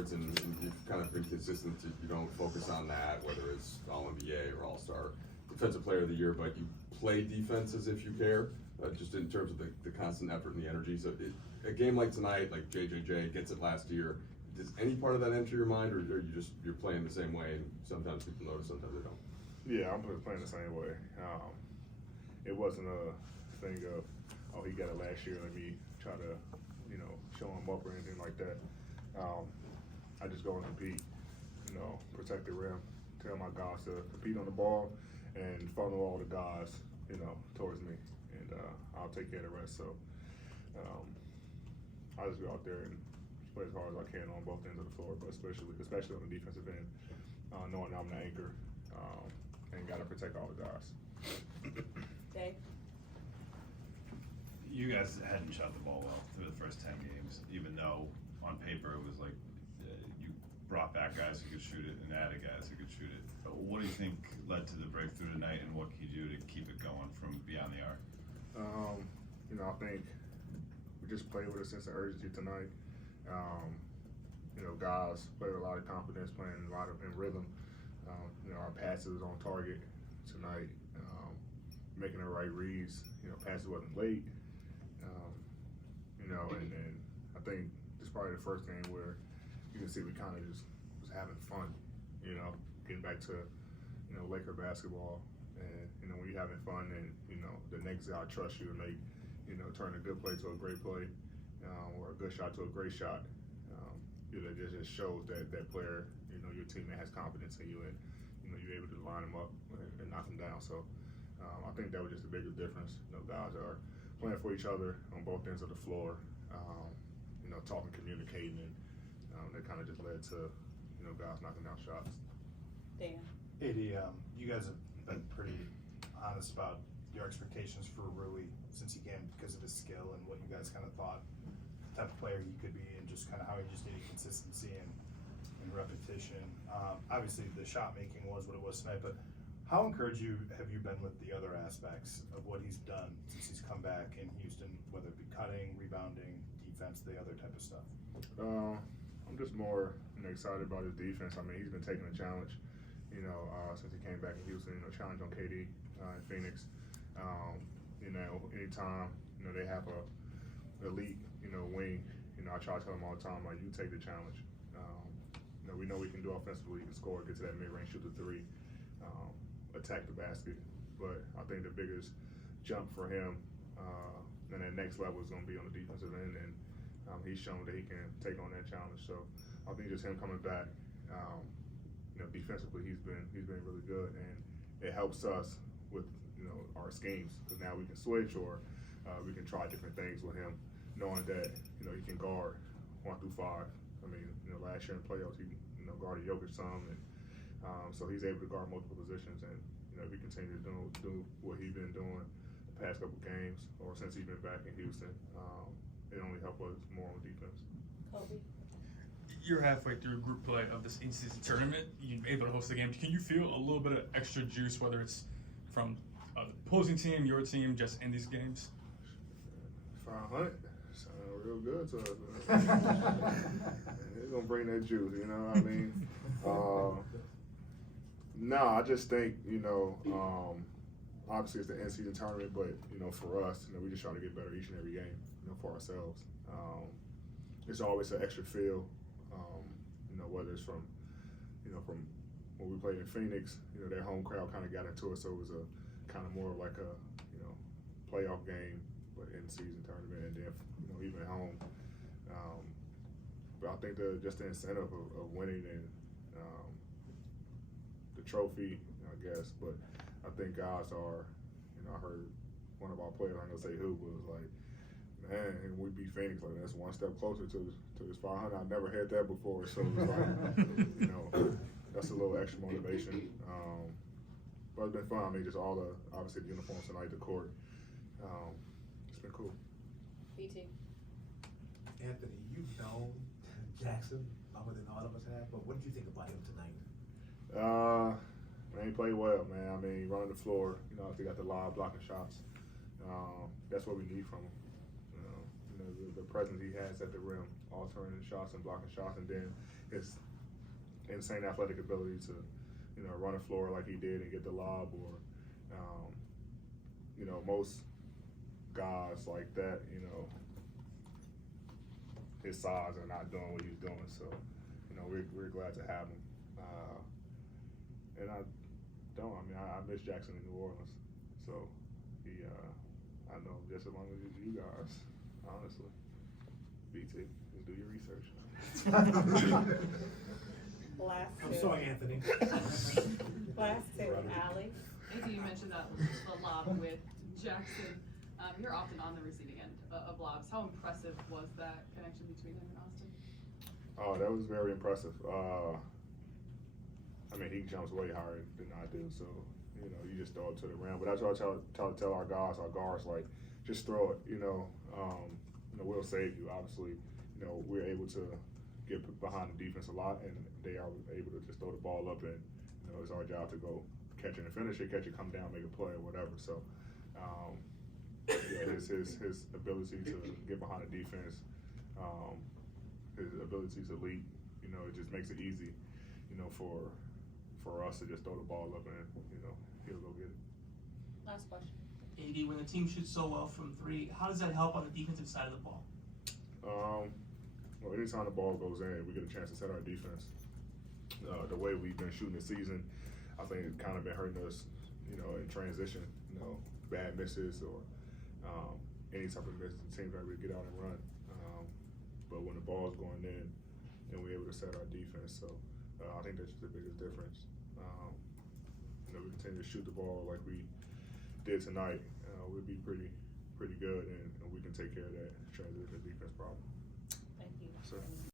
awards, and you've kind of been consistent that you don't focus on that, whether it's All-NBA or All-Star, Defensive Player of the Year, but you play defense as if you care, just in terms of the constant effort and the energy. So a game like tonight, like JJJ gets it last year, does any part of that enter your mind, or are you're playing the same way, and sometimes people notice, sometimes they don't? Yeah, I'm playing the same way. It wasn't a thing of, oh, he got it last year, let me try to, show him up or anything like that. I just go and compete, protect the rim, tell my guys to compete on the ball, and funnel all the guys, towards me, and I'll take care of the rest. So I just go out there and play as hard as I can on both ends of the floor, but especially on the defensive end, knowing I'm the anchor and got to protect all the guys. Dave? You guys hadn't shot the ball well through the first 10 games, even though on paper it was like you brought back guys who could shoot it and added guys who could shoot it. But what do you think led to the breakthrough tonight, and what can you do to keep it going from beyond the arc? I think we just played with a sense of urgency tonight. Guys played with a lot of confidence, playing a lot in rhythm. Our passes was on target tonight, making the right reads. Passes wasn't late. And I think this is probably the first game where you can see we kind of just was having fun, getting back to, Laker basketball. And, when you're having fun and, the next guy trusts you to make, turn a good play to a great play, or a good shot to a great shot, it just shows that player, your teammate has confidence in you, and, you're able to line them up and knock them down. So I think that was just the biggest difference. Guys are playing for each other on both ends of the floor, talking, communicating, and that kind of just led to, guys knocking down shots. Dan? AD, you guys have been pretty honest about your expectations for Rui since he came because of his skill and what you guys kind of thought the type of player he could be, and just kind of how he just needed consistency and repetition. Obviously, the shot making was what it was tonight, but how encouraged have you been with the other aspects of what he's done since he's come back in Houston, whether it be cutting, rebounding, defense, the other type of stuff? I'm just more excited about his defense. I mean, he's been taking a challenge, since he came back in Houston, challenge on KD in Phoenix. Anytime, they have a elite, wing, I try to tell him all the time, like, you take the challenge. We know we can do offensively, we can score, get to that mid-range, shoot the three, attack the basket. But I think the biggest jump for him and that next level is going to be on the defensive end, and he's shown that he can take on that challenge. So I think just him coming back, defensively he's been really good, and it helps us with our schemes, because now we can switch, or we can try different things with him, knowing that he can guard 1 through 5. I mean, last year in playoffs he guarded Jokic some, and so he's able to guard multiple positions, and if he continues to do what he's been doing the past couple games, or since he's been back in Houston, it only helps us more on defense. Kobe? You're halfway through group play of this in-season tournament. You're able to host the game. Can you feel a little bit of extra juice, whether it's from the opposing team, your team, just in these games? 500 sound real good to us. He's gonna bring that juice, what I mean? No, I just think, obviously it's the in-season tournament, but, for us, we just try to get better each and every game, for ourselves. It's always an extra feel, whether it's from when we played in Phoenix, their home crowd kind of got into it, so it was a kind of more like a, playoff game, but in-season tournament, and then, even at home. But I think just the incentive of winning and the trophy, I guess. But I think guys are, I heard one of our players, I'm gonna say who, was like, man, and we beat Phoenix, like, that's one step closer to this 500. I never had that before, so it's like, that's a little extra motivation. But it's been fun. I mean, just all obviously the uniforms tonight, the court. It's been cool. BT? Anthony, you've known Jackson longer than all of us have, but what did you think about him tonight? Man, he played well, man. I mean, running the floor, if he got the live blocking shots, that's what we need from him. The presence he has at the rim, alternating shots and blocking shots, and then his insane athletic ability to, you know, run a floor like he did and get the lob, or, you know, most guys like that, you know, his size are not doing what he's doing. So, you know, we're glad to have him. And I miss Jackson in New Orleans. So I know just as long as you guys, honestly. BT, just do your research. Last I'm two. sorry, Anthony. Last two, Ally. Anthony, you mentioned that the lob with Jackson. You're often on the receiving end of lobs. How impressive was that connection between him and Austin? Oh, that was very impressive. I mean, he jumps way higher than I do, so, you know, you just throw it to the rim. But that's what I tell our guards, like, just throw it, you know, we'll save you. Obviously, you know, we're able to get behind the defense a lot, and they are able to just throw the ball up, and, you know, it's our job to go catch it and finish it, catch it, come down, make a play or whatever. So, yeah, his ability to get behind the defense, his ability to lead, you know, it just makes it easy, you know, for us to just throw the ball up and, you know, he'll go get it. Last question. AD, when the team shoots so well from three, how does that help on the defensive side of the ball? Well, anytime the ball goes in, we get a chance to set our defense. The way we've been shooting this season, I think it's kind of been hurting us, you know, in transition, you know, bad misses or any type of miss, the team's not able to get out and run. But when the ball's going in, and we're able to set our defense, so I think that's just the biggest difference. You know, we continue to shoot the ball like we did tonight, we'll be pretty good, and we can take care of that transition defense problem. Thank you. Sure.